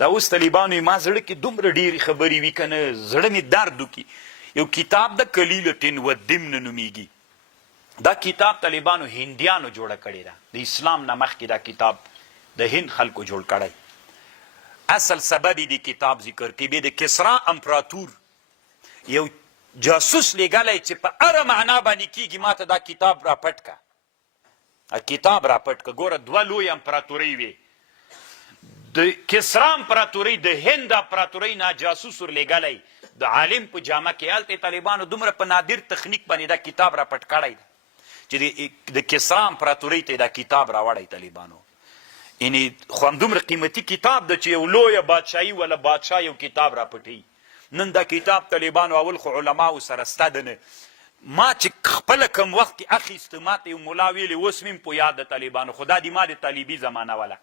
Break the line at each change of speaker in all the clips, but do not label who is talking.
دا اوس طالبانو ما زړه کې دومره ډېری خبرې وي کنه زړه مې درد وکي یو کتاب د کلیلتین و دمن نومیږي دا کتاب طالبانو هندیانو جوړه کړی ده. د اسلام نه مخکې دا کتاب د هند خلکو جوړ کړی. اصل سبب دی کتاب ذکر کوي به د کسرا امپراتور یو جاسوس لګلای چې په اره معنا باندې کیږي ماته دا کتاب را پټ کا کتاب را پټ کا ګوره دوه لوی امپراتوري وي د کسرا امپراتوري د هند امپراتوري نه جاسوس ور لګلای د عالم په جامه کې الته طالبانو دومره په نادر تخنیک باندې دا کتاب را پټ کړی چې د کسرا امپراتوري ته دا کتاب راوړی طالبانو. یعنی خو هم دومره قیمتي کتاب د چې یو لوی بادشاهي ولا بادشاه یو کتاب را پټي نن دا کتاب طالبانو اول خو علماو سره ستدنه ما چې خپل کم وخت کې اخیست ماته یو مولا ویلی اوس مم په یاد د طالبانو. خدا دی ما د طالبي زمانہ والا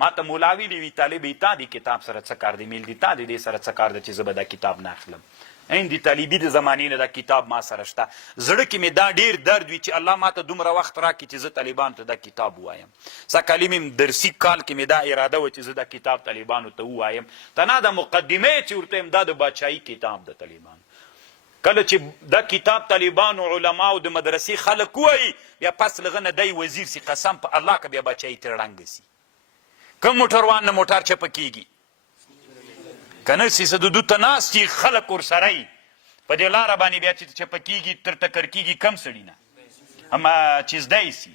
ما ته مولا ویلی وی طالب تا دی کتاب سره څه کار دی؟ میل دی تا دی سره څه کار دی چې زه به دا کتاب نه اخلم؟ این دی طالبی د زمانې نه دا کتاب ما سره شته. زړه کې مې دا ډیر درد وي چې الله ماته دومره وخت راکړي چې زه طالبان ته دا کتاب وایم. سکالی مې درسي کال کې مې دا اراده و چې زه دا کتاب طالبانو ته وایم تنا د مقدمه چې ورته امداد بادشاہي کتاب د طالبانو کله چې دا کتاب طالبانو علماو د مدرسې خلک وای بیا پس لغه نه دی وزیر سي قسم په الله که بیا بچای ترړنګ سي. کوم موټر وان نه موټر چپ کیږي. کنه سیسه د دوت ناستی خلق ور سره په دې لار باندې بیا چې چپ کیږي تر ټکر کیږي کم سړی نه. اما چیز دایسي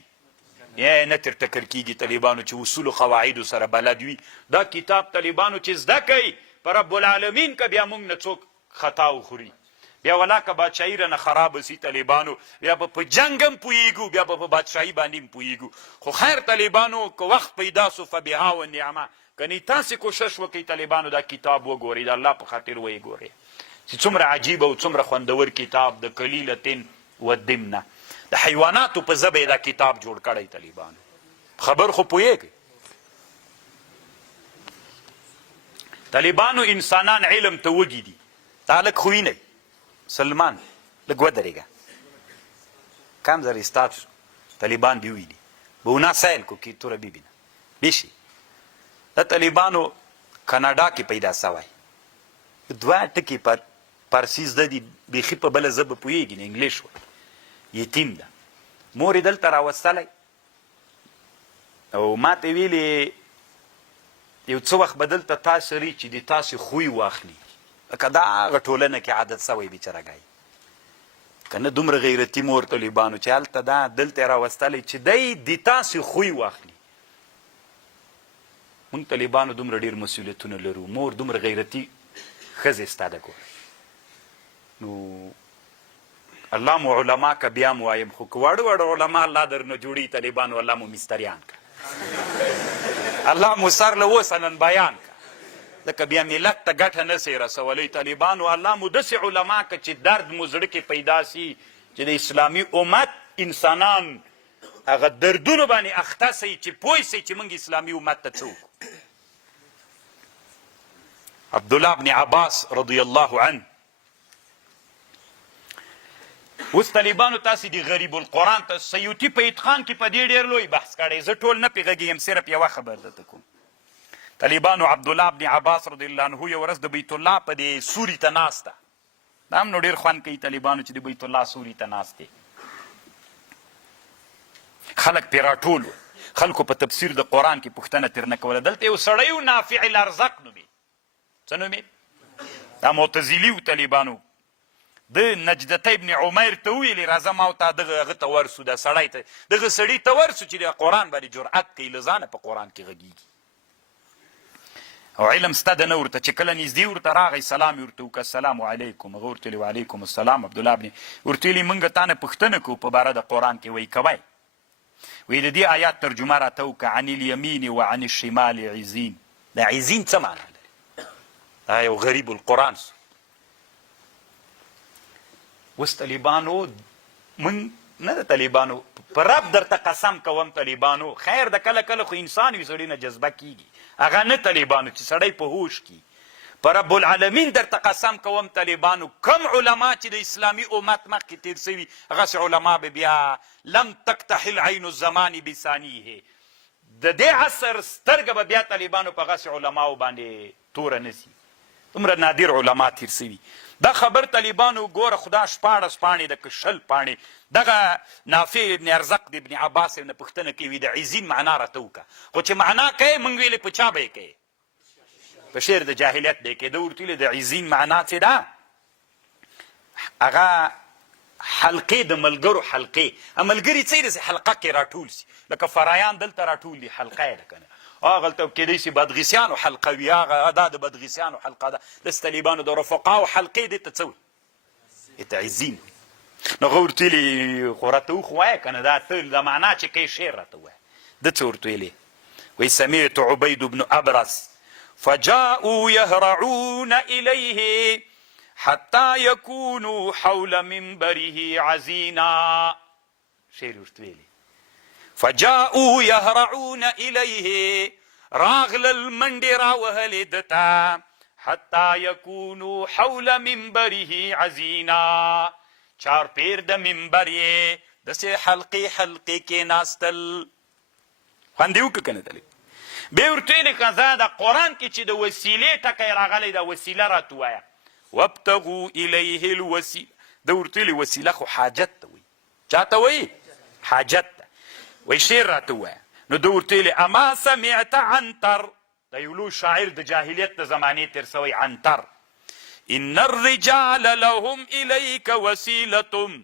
یا نه تر ټکر کیږي طالبانو چې اصول او قواعد سره بلد وي. دا کتاب طالبانو چې زده کوي پر رب العالمین ک بیا موږ نه څوک خطا وخوري بیا ولا که بادشاہی رنه خراب سي طالبانو. بیا په جنگم پویګو بیا په بادشاہی باندې پویګو خو خیر طالبانو کو وخت پیدا سو فبها و نعمه. کني تاسو کوشش وکړئ طالبانو دا کتاب وګورئ د الله په خاطر وې ګورئ چې څومره عجیب او څومره خوندور کتاب د کلیلتین و دمنه د حیواناتو په زبې دا کتاب جوړ کړی طالبانو. خبر خو پوهیږي طالبانو انسانان علم ته وږي دي. تعلق خوې نه سلمان لږ ودرېږه کم زر استاد طالبان دی ویلي به اونا سایل کو کی تو ربی بینه بیشي د طالبانو کاناډا کې پیدا سوی دوه ټکی پر پارسیز د دي بيخي په بل زب پويږي نه انګلیش و یتیم ده مور دلته راوستلای او ما ته ویلي یو څو وخت بدل ته تاسو ری چې د تاسو خوې واخلي کدا غټولنه کې عادت سوی بیچارهګای کنه دومره غیرتی مور طالبانو چې حالت دا دلته راوستلای چې دای د تاسو خوې واخلي. مونږ طالبانو دومره ډیر مسولیتونه لرو مور دومره غیرتی خزه ستاده کو نو الله مو علما ک بیا مو وایم خو کواړ وړ علما الله درنه جوړی طالبانو الله مو مستریان کا الله مو سر له وسنن بیان کا لکه بیا ملت ته ګټه نه سي رسولې. طالبانو الله مو دس علما ک چې درد مو زړه کې پیدا سي چې د اسلامی امت انسانان هغه دردونو باندې اخته سي چې پوي سي چې موږ اسلامي امت ته څوک. عبد الله بن عباس رضی الله عنه. اوس طالبانو تاسو دی غریب القرآن ته سیوطي په اتقان کې په دې ډیر لوی بحث کړی. زه ټول نه پیغږیم صرف یو خبر درته کوم طالبانو عبد الله بن عباس رضی الله عنه یو ورځ د بیت الله په دې سوري ته ناسته دا هم نو ډیر خوان کوي طالبانو چې د بیت الله سوري ته ناسته خلق پیراټول خلکو په تفسیر د قرآن کې پوښتنه تر نه کوله دلته یو سړی و نافع الارزق نومي څه نومي دا معتزلي و طالبانو د نجدته ابن عمر ته ویلي راځه ما ته دغه هغه ته ورسو دا سړی ته دغه سړي ته ورسو چې د قرآن باندې جرأت کوي لزانه په قرآن کې غږیږي او علم ستده نه ورته چې کله نږدې ورته راغی سلام ورته وکړه السلام علیکم. هغه ورته ویلي وعلیکم السلام عبدالله ابن. ورته ویلي موږ تا نه پوښتنه کوو په باره د قرآن کې وایي کوی وی د دې آیات ترجمه راته وکړه عن الیمین و عن الشمال عزین دا عزین څه معنی لري؟ دا یو غریب القرآن اوس طالبانو من نه د طالبانو پر رب درته قسم کوم طالبانو خیر د کله کله خو انسان وي سړی نه جذبه کیږي هغه نه طالبانو چې سړی په هوش کی پر رب العالمین درته قسم کوم طالبانو کم علما چې د اسلامی امت مخکې تیر سوي هغه علما به بیا لم تکتحل عین الزمان بثانیه. د دې عصر سترګه به بیا طالبانو په غس علماو باندې توره نسی دومره نادر علما تیر سوي. دا خبر طالبانو ګوره خدا شپاړس پاڼې د شل پاڼې. دغه نافع ابن ارزق د ابن عباس ابن پښتنه کې وي د عزین معنا راته وکړه خو چې معنا کوي مونږ ویلې په چا به یې کوي په شعر د جاهلیت دی کې د ورته د عزین معنا څه ده؟ هغه حلقې د ملګرو حلقې. ملګری څه حلقه کې راټول سي. لکه فرایان دلته راټول دي حلقه ده کنه هغه ته کې دي سي بدغسیانو حلقه وی هغه ادا د بدغسیانو حلقه ده د طالبانو د رفقاو حلقې دي ته څوي تعزین نو غور تیلی خورته خو وای کنه دا ته د معنا چې کې شعر راته وای د څور تیلی وی سمعت عبيد بن ابرس فجاءوا يهرعون اليه حتى يكونوا حول منبره عزينا. شعر ورتویلی فجاءوا يهرعون اليه راغل المنډي راوهلې دتا حتى يكونوا حول منبره عزينا. چار پیر د منبر یې د سه حلقې حلقې کې ناستل خواندیو که کنه دلی به ورته نه کزا د قران کې چې د وسیلې ټکی راغلی د وسیله راتوایا وابتغوا الیه الوسیله. د ورته وسیله خو حاجت ته وي چاته وي حاجت وي شعر راته وایا نو د ورته اما سمعت عنتر. د یولو شاعر د جاهلیت د زمانه تر سوی عنتر. ان الرجال لهم اليك وسيله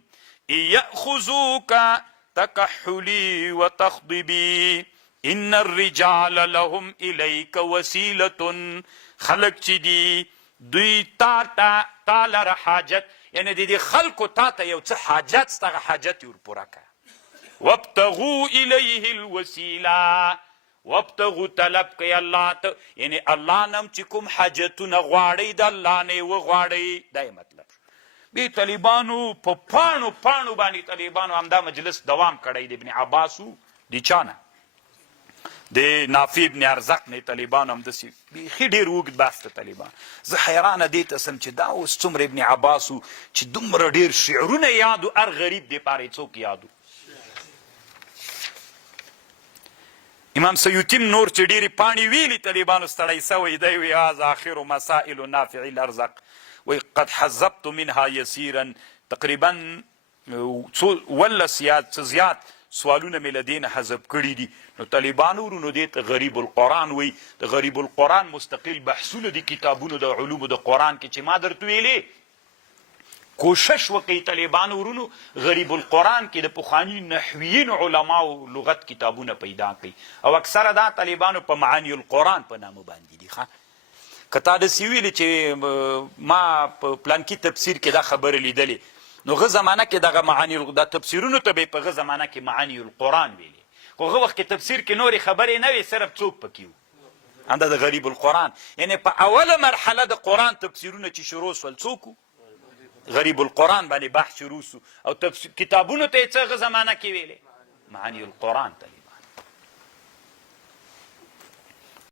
ياخذوك تكحلي وتخضبي. ان الرجال لهم اليك وسيله خلق چې دي؟ دوی تا تا تا لره حاجت. یعنی د دې خلکو تا ته یو څه حاجت ستغه حاجت ور پوره کا وابتغوا الیه الوسیله وابتغوا طلب کوي الله ته. یعنی الله نم چې کوم حاجتونه غواړي د الله نه و غواړي دا مطلب. به طالبانو په پانو پانو باندې طالبانو همدا مجلس دوام کړی د ابن عباسو د چانه د نافی ابن ارزق نه طالبان هم دسی بیخي ډیر وګد باسته طالبان. زه حیرانه دي ته سم چې دا اوس څومره ابن عباسو چې دومره ډیر شعرونه یادو ار غریب دی پاره څوک یادو امام سیوطیم نور چې ډیری پانی ویلی طالبانو ستړی سوی دی وی از اخر مسائل نافع الارزق. وی قد حذبت منها يسيرا تقریبا ولا سیات زیات سوالونه مې لدین حذف کړي دي. نو طالبانو ورونو دې ته غریب القرآن وی. د غریب القرآن مستقل بحثونه دي کتابونو د علومو د قرآن کې چې ما درته ویلې کوشش وکړي طالبانو ورونو غریب القرآن کې د پخوانی نحویین علماو لغت کتابونه پیدا کړي او اکثره دا طالبانو په معانی القرآن په نامه باندې دي ښه؟ کته د سیویل چې ما په پلان کې تفسیر کې دا خبره لیدلې نو غه زمانہ کې دغه معانی د تفسیرونو ته به په غه زمانہ کې معانی القرآن ویلي. خو هغه وخت کې تفسیر کې نوري خبرې نه وي صرف څوک پکې انده د غریب القرآن یعنی په اوله مرحله د قرآن تفسیرونه چې شروع سول څوک غریب القرآن باندې بحث شروع سو او کتابونو ته څه زمانہ کې ویلې؟ معانی القرآن ته